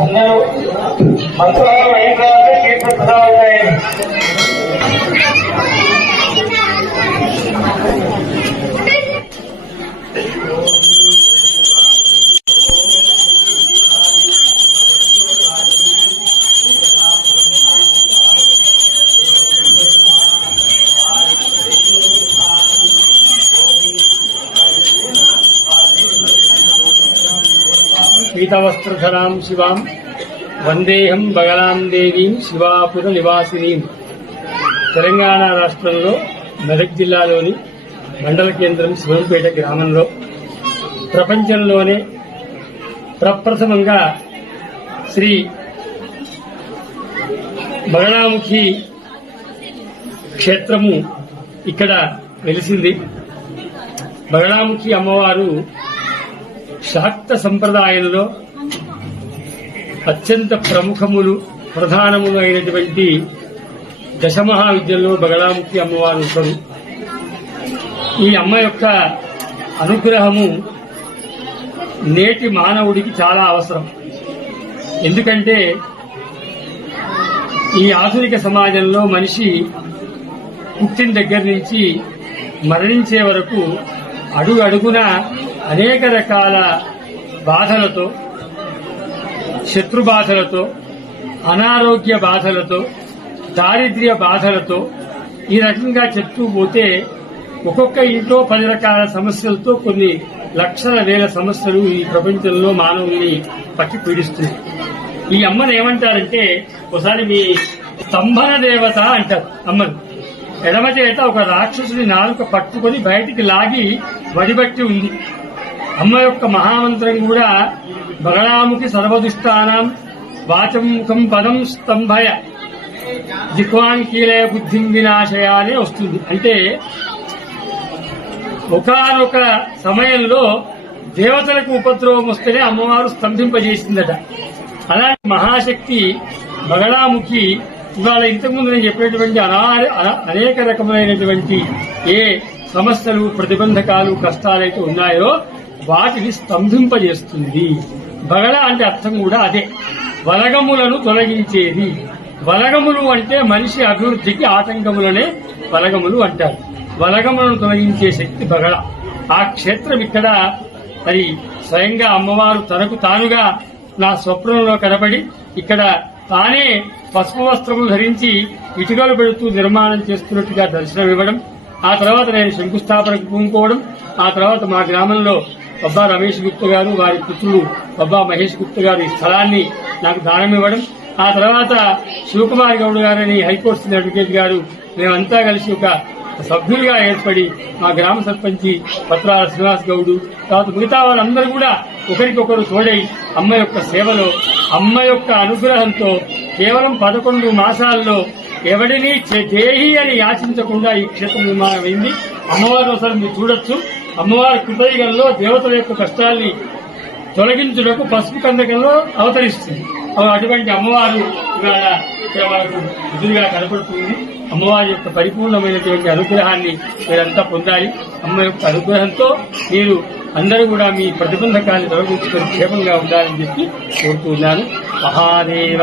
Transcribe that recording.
అందరూ మంత్రాలు ఏం కావాలి చేతులు పీతవస్త్రధరాం శివాం. వందేహం బగలాం దేవీం శివాపుర నివాసినీం. తెలంగాణ రాష్ట్రంలో మెదక్ జిల్లాలోని మండల కేంద్రం శివంపేట గ్రామంలో ప్రపంచంలోనే ప్రప్రథమంగా శ్రీ బగళాముఖి క్షేత్రము ఇక్కడ వెలిసింది బగళాముఖి అమ్మవారు శాక్త సంప్రదాయంలో అత్యంత ప్రముఖములు ప్రధానములు అయినటువంటి దశమహావిద్యల్లో బగళాముఖి అమ్మవారు ఉంటారు ఈ అమ్మ యొక్క అనుగ్రహము నేటి మానవుడికి చాలా అవసరం. ఎందుకంటే ఈ ఆధునిక సమాజంలో మనిషి పుట్టిన దగ్గర నుంచి మరణించే వరకు అడుగు అడుగున అనేక రకాల బాధలతో శత్రు బాధలతో అనారోగ్య బాధలతో దారిద్ర్య బాధలతో ఈ రకంగా చెప్తూ పోతే ఒక్కొక్క ఇంట్లో పది రకాల సమస్యలతో కొన్ని లక్షల వేల సమస్యలు ఈ ప్రపంచంలో మానవుల్ని పట్టి పీడిస్తుంది ఈ అమ్మను ఏమంటారంటే ఒకసారి మీ స్తంభన దేవత అంటారు అమ్మను. ఎడమ చేత ఒక రాక్షసుని నాలుక పట్టుకొని బయటికి లాగి వడిబట్టి ఉంది. అమ్మ యొక్క మహామంత్రం కూడా బగళాముఖి సర్వదుష్టానం వాచముఖం పదం స్తంభయ. జిహ్వాన్ కీలయ బుద్ధిం వినాశయ అనే వస్తుంది. అంటే ఒకనొక సమయంలో దేవతలకు ఉపద్రవం వస్తేనే అమ్మవారు స్తంభింపజేసిందట. అలాంటి మహాశక్తి బగళాముఖి ఇవాళ ఇంతకుముందు నేను చెప్పినటువంటి అనా అనేక రకమైనటువంటి ఏ సమస్యలు ప్రతిబంధకాలు కష్టాలైతే ఉన్నాయో వాటిని స్తంభింపజేస్తుంది. బగళ అంటే అర్థం కూడా అదే. వలగములను తొలగించేది. వలగములు అంటే మనిషి అభివృద్ధికి ఆటంకములనే వలగములు అంటారు. వలగములను తొలగించే శక్తి బగళ ఆ క్షేత్రం ఇక్కడ మరి స్వయంగా అమ్మవారు తనకు తానుగా నా స్వప్నంలో కనబడి ఇక్కడ తానే పసుపు వస్త్రములు ధరించి ఇటుకలు పెడుతూ నిర్మాణం చేస్తున్నట్టుగా దర్శనం ఇవ్వడం ఆ తర్వాత నేను శంకుస్థాపనకు పూనుకోవడం ఆ తర్వాత మా గ్రామంలో బొబ్బా రమేష్ గుప్త గారు వారి పుత్రుడు బొబ్బా మహేష్ గుప్త గారు ఈ స్థలాన్ని నాకు దానం ఇవ్వడం. ఆ తర్వాత శివకుమార్ గౌడ్ గారని హైకోర్టు అడ్వకేట్ గారు మేమంతా కలిసి ఒక సభ్యులుగా ఏర్పడి మా గ్రామ సర్పంచి పత్రాల శ్రీనివాస్ గౌడు తర్వాత మిగతా వాళ్ళందరూ కూడా ఒకరికొకరు తోడై అమ్మ యొక్క సేవలో అమ్మ యొక్క అనుగ్రహంతో కేవలం పదకొండు మాసాల్లో ఎవడిని దేహి అని యాచించకుండా ఈ క్షేత్రం నిర్మాణం అయింది అమ్మవారు ఒకసారి మీరు చూడొచ్చు. అమ్మవారి కృతయుగంలో దేవతల యొక్క కష్టాల్ని తొలగించుటకు పసుపు కందకంలో అవతరిస్తుంది. అటువంటి అమ్మవారు ఇవాళ మనకు ఎదురుగా కనపడుతుంది. అమ్మవారి యొక్క పరిపూర్ణమైనటువంటి అనుగ్రహాన్ని మీరంతా పొందాలి. అమ్మ యొక్క అనుగ్రహంతో మీరు అందరూ కూడా మీ ప్రతిబంధకాన్ని తొలగించుకొని క్షేమంగా ఉండాలని చెప్పి కోరుతున్నాను మహాదేవ.